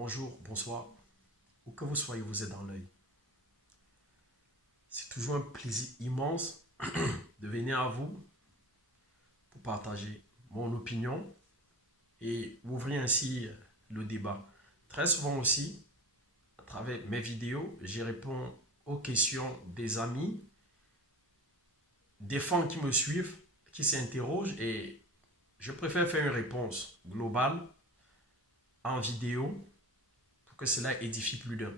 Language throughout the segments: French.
bonjour, bonsoir, où que vous soyez, vous êtes dans l'œil. C'est toujours un plaisir immense de venir à vous pour partager mon opinion et ouvrir ainsi le débat. Très souvent aussi, à travers mes vidéos, j'y réponds aux questions des amis, des fans qui me suivent, qui s'interrogent et je préfère faire une réponse globale en vidéo pour que cela édifie plus d'un.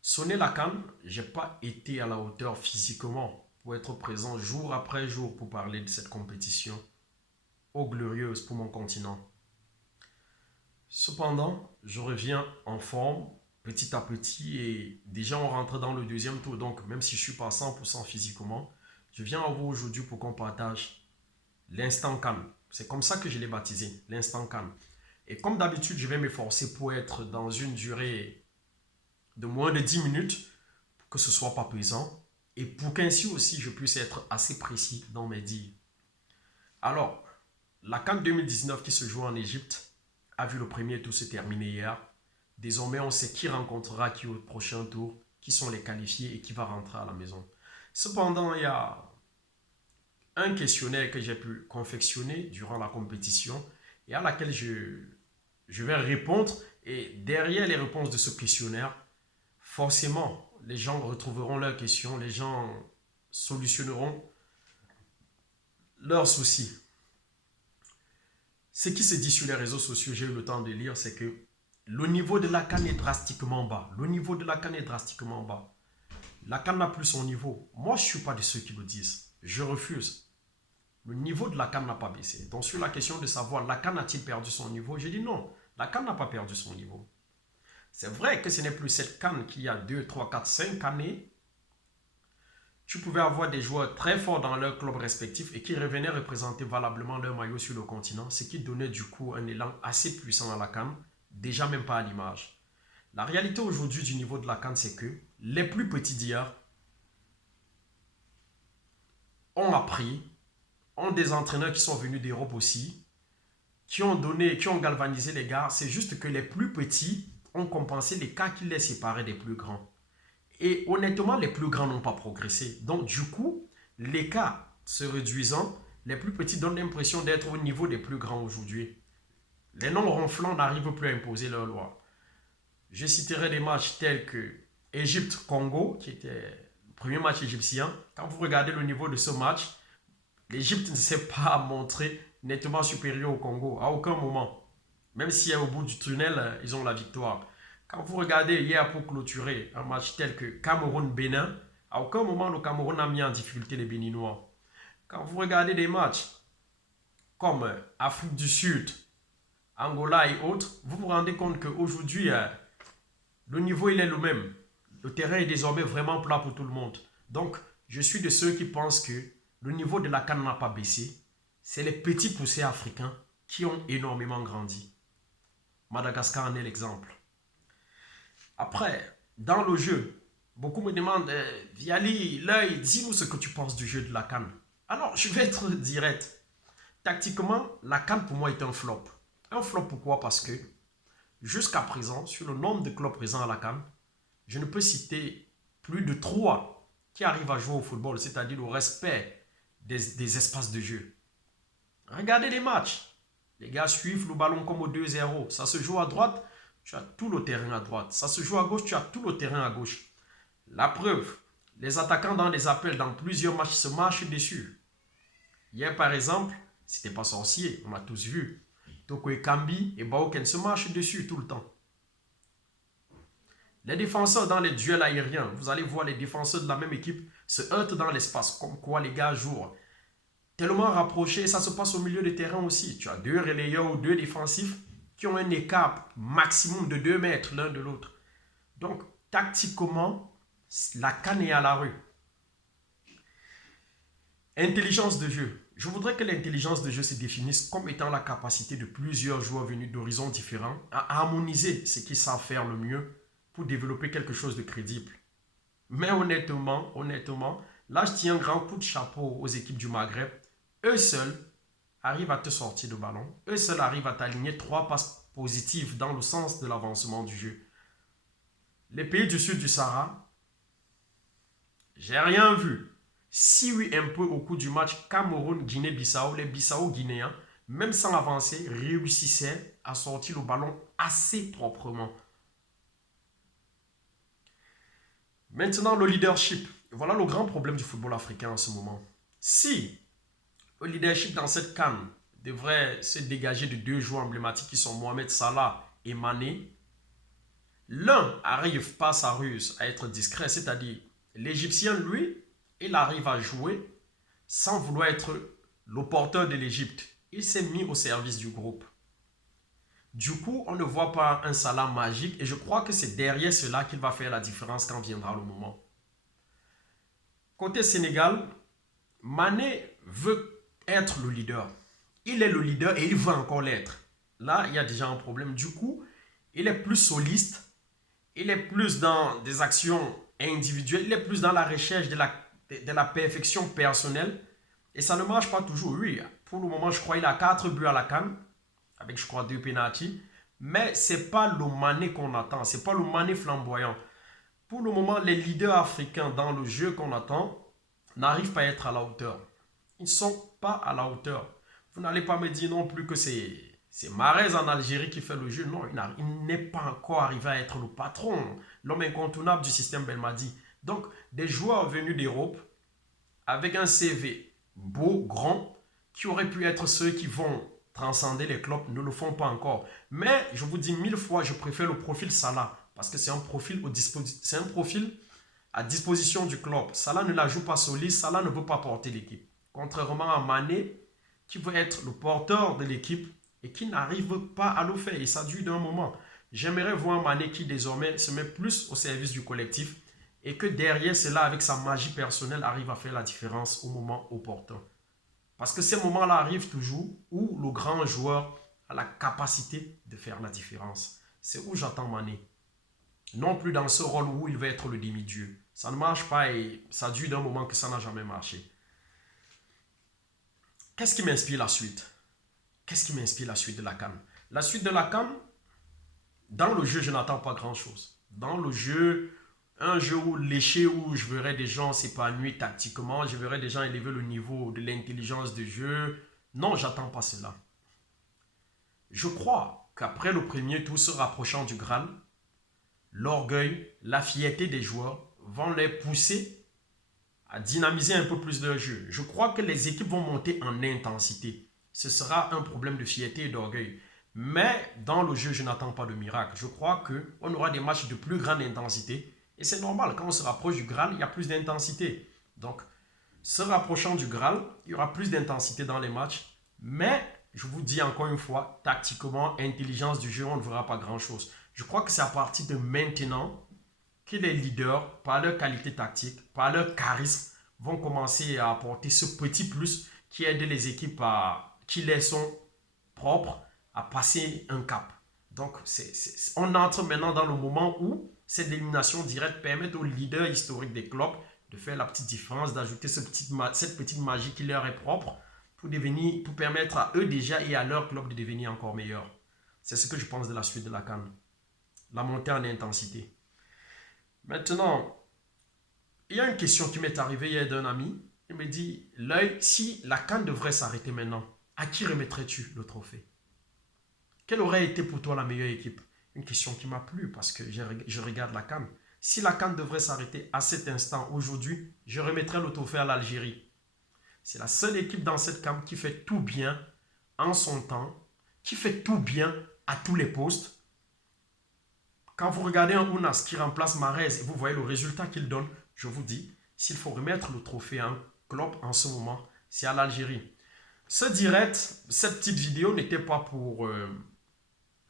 Sonner la canne, je n'ai pas été à la hauteur physiquement pour être présent jour après jour pour parler de cette compétition ô glorieuse pour mon continent. Cependant, je reviens en forme petit à petit et déjà on rentre dans le deuxième tour. Donc même si je ne suis pas à 100% physiquement, je viens à vous aujourd'hui pour qu'on partage l'instant canne. C'est comme ça que je l'ai baptisé, l'instant canne. Et comme d'habitude, je vais m'efforcer pour être dans une durée de moins de 10 minutes pour que ce ne soit pas pesant et pour qu'ainsi aussi je puisse être assez précis dans mes dires. Alors, la CAN 2019 qui se joue en Égypte a vu le premier tour se terminer hier. Désormais, on sait qui rencontrera qui au prochain tour, qui sont les qualifiés et qui va rentrer à la maison. Cependant, il y a un questionnaire que j'ai pu confectionner durant la compétition et à laquelle je vais répondre. Et derrière les réponses de ce questionnaire, forcément, les gens retrouveront leurs questions, les gens solutionneront leurs soucis. Ce qui se dit sur les réseaux sociaux, j'ai eu le temps de lire, c'est que le niveau de la CAN est drastiquement bas. Le niveau de la CAN est drastiquement bas. La CAN n'a plus son niveau. Moi, je ne suis pas de ceux qui le disent. Je refuse. Le niveau de la CAN n'a pas baissé. Donc, sur la question de savoir, la CAN a-t-il perdu son niveau? J'ai dit non, la CAN n'a pas perdu son niveau. C'est vrai que ce n'est plus cette CAN qu'il y a 2, 3, 4, 5 années. Tu pouvais avoir des joueurs très forts dans leur club respectif et qui revenaient représenter valablement leur maillot sur le continent, ce qui donnait du coup un élan assez puissant à la CAN, déjà même pas à l'image. La réalité aujourd'hui du niveau de la CAN, c'est que les plus petits d'hier ont appris, ont des entraîneurs qui sont venus d'Europe aussi, qui ont galvanisé les gars. C'est juste que les plus petits ont compensé les cas qui les séparaient des plus grands. Et honnêtement, les plus grands n'ont pas progressé. Donc du coup, l'écart se réduisant, les plus petits donnent l'impression d'être au niveau des plus grands aujourd'hui. Les noms ronflants n'arrivent plus à imposer leur loi. Je citerai des matchs tels que Égypte-Congo, qui était le premier match égyptien. Quand vous regardez le niveau de ce match, l'Égypte ne s'est pas montré nettement supérieur au Congo, à aucun moment. Même si au bout du tunnel, ils ont la victoire. Quand vous regardez hier pour clôturer un match tel que Cameroun-Bénin, à aucun moment le Cameroun n'a mis en difficulté les Béninois. Quand vous regardez des matchs comme Afrique du Sud, Angola et autres, vous vous rendez compte qu'aujourd'hui, le niveau il est le même. Le terrain est désormais vraiment plat pour tout le monde. Donc, je suis de ceux qui pensent que le niveau de la CAN n'a pas baissé. C'est les petits poussés africains qui ont énormément grandi. Madagascar en est l'exemple. Après, dans le jeu, beaucoup me demandent, Viali, l'œil, dis-nous ce que tu penses du jeu de la CAN. Alors, je vais être direct. Tactiquement, la CAN pour moi est un flop. Un flop pourquoi? Parce que jusqu'à présent, sur le nombre de clubs présents à la CAN, je ne peux citer plus de 3 qui arrivent à jouer au football, c'est-à-dire le respect des espaces de jeu. Regardez les matchs. Les gars suivent le ballon comme au 2-0. Ça se joue à droite, tu as tout le terrain à droite. Ça se joue à gauche, tu as tout le terrain à gauche. La preuve, les attaquants dans les appels dans plusieurs matchs se marchent dessus. Hier par exemple, c'était pas sorcier, on a tous vu. Toko Ekambi et Baoken se marchent dessus tout le temps. Les défenseurs dans les duels aériens, vous allez voir les défenseurs de la même équipe se heurtent dans l'espace, comme quoi les gars jouent tellement rapprochés, ça se passe au milieu de terrain aussi. Tu as 2 relayeurs ou 2 défensifs qui ont un écart maximum de 2 mètres l'un de l'autre. Donc, tactiquement, la CAN est à la rue. Intelligence de jeu. Je voudrais que l'intelligence de jeu se définisse comme étant la capacité de plusieurs joueurs venus d'horizons différents à harmoniser ce qu'ils savent faire le mieux pour développer quelque chose de crédible. Mais honnêtement, là je tiens un grand coup de chapeau aux équipes du Maghreb. Eux seuls arrivent à te sortir de ballon. Eux seuls arrivent à t'aligner 3 passes positive dans le sens de l'avancement du jeu. Les pays du sud du Sahara, j'ai rien vu. Si oui, un peu au cours du match Cameroun-Guinée-Bissau, les Bissau-Guinéens, même sans avancer, réussissaient à sortir le ballon assez proprement. Maintenant, le leadership. Voilà le grand problème du football africain en ce moment. Si le leadership dans cette CAN devrait se dégager de deux joueurs emblématiques qui sont Mohamed Salah et Mané, l'un arrive pas sa ruse à être discret, c'est-à-dire l'Égyptien, lui, il arrive à jouer sans vouloir être le porteur de l'Égypte. Il s'est mis au service du groupe. Du coup, on ne voit pas un Salah magique et je crois que c'est derrière cela qu'il va faire la différence quand viendra le moment. Côté Sénégal, Mané veut être le leader. Il est le leader et il veut encore l'être. Là, il y a déjà un problème. Du coup, il est plus soliste, il est plus dans des actions individuelles, il est plus dans la recherche de la perfection personnelle. Et ça ne marche pas toujours. Oui, pour le moment, je crois qu'il a 4 buts à la CAN, avec je crois 2 pénaltys. Mais ce n'est pas le Mané qu'on attend, ce n'est pas le Mané flamboyant. Pour le moment, les leaders africains dans le jeu qu'on attend n'arrivent pas à être à la hauteur. Ils ne sont pas à la hauteur. Vous n'allez pas me dire non plus que c'est Mahrez en Algérie qui fait le jeu. Non, il n'est pas encore arrivé à être le patron, l'homme incontournable du système Belmadi. Donc, des joueurs venus d'Europe avec un CV beau, grand, qui auraient pu être ceux qui vont transcender les clubs, ne le font pas encore. Mais je vous dis 1000 fois, je préfère le profil Salah parce que c'est un profil à disposition du club. Salah ne la joue pas solide, Salah ne veut pas porter l'équipe. Contrairement à Mané, qui veut être le porteur de l'équipe et qui n'arrive pas à le faire. Et ça dure d'un moment. J'aimerais voir Mané qui désormais se met plus au service du collectif et que derrière cela, avec sa magie personnelle, arrive à faire la différence au moment opportun. Parce que ces moments-là arrivent toujours où le grand joueur a la capacité de faire la différence. C'est où j'attends Mané. Non plus dans ce rôle où il va être le demi-dieu. Ça ne marche pas et ça dure d'un moment que ça n'a jamais marché. Qu'est-ce qui m'inspire la suite? Qu'est-ce qui m'inspire la suite de la CAN? La suite de la CAN, dans le jeu, je n'attends pas grand-chose. Dans le jeu, un jeu léché où je verrai des gens s'épanouir tactiquement, je verrai des gens élever le niveau de l'intelligence de jeu. Non, j'attends pas cela. Je crois qu'après le premier tour se rapprochant du Graal, l'orgueil, la fierté des joueurs vont les pousser à dynamiser un peu plus leur jeu. Je crois que les équipes vont monter en intensité. Ce sera un problème de fierté et d'orgueil. Mais dans le jeu, je n'attends pas de miracle. Je crois qu'on aura des matchs de plus grande intensité. Et c'est normal, quand on se rapproche du Graal, il y a plus d'intensité. Donc, se rapprochant du Graal, il y aura plus d'intensité dans les matchs. Mais, je vous dis encore une fois, tactiquement, intelligence du jeu, on ne verra pas grand-chose. Je crois que c'est à partir de maintenant que les leaders, par leur qualité tactique, par leur charisme, vont commencer à apporter ce petit plus qui aide les équipes qui les sont propres à passer un cap. Donc, on entre maintenant dans le moment où cette élimination directe permet aux leaders historiques des clubs de faire la petite différence, d'ajouter cette petite magie qui leur est propre pour permettre à eux déjà et à leur club de devenir encore meilleurs. C'est ce que je pense de la suite de la CAN. La montée en intensité. Maintenant, il y a une question qui m'est arrivée hier d'un ami. Il me dit, l'œil, si la CAN devrait s'arrêter maintenant, à qui remettrais-tu le trophée? Quelle aurait été pour toi la meilleure équipe? Une question qui m'a plu parce que je regarde la CAN. Si la CAN devrait s'arrêter à cet instant, aujourd'hui, je remettrais le trophée à l'Algérie. C'est la seule équipe dans cette CAN qui fait tout bien en son temps, qui fait tout bien à tous les postes. Quand vous regardez un Ounas qui remplace Mahrez et vous voyez le résultat qu'il donne, je vous dis, s'il faut remettre le trophée à un club en ce moment, c'est à l'Algérie. Ce direct, cette petite vidéo n'était pas pour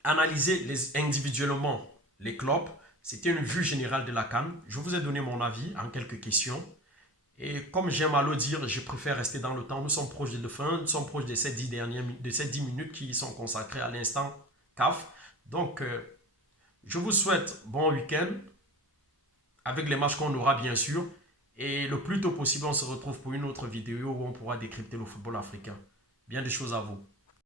analyser individuellement les clubs. C'était une vue générale de la CAN. Je vous ai donné mon avis en quelques questions. Et comme j'aime à le dire, je préfère rester dans le temps. Nous sommes proches de la fin, nous sommes proches de ces 10 minutes qui sont consacrées à l'instant CAF. Donc, je vous souhaite bon week-end avec les matchs qu'on aura bien sûr. Et le plus tôt possible, on se retrouve pour une autre vidéo où on pourra décrypter le football africain. Bien des choses à vous.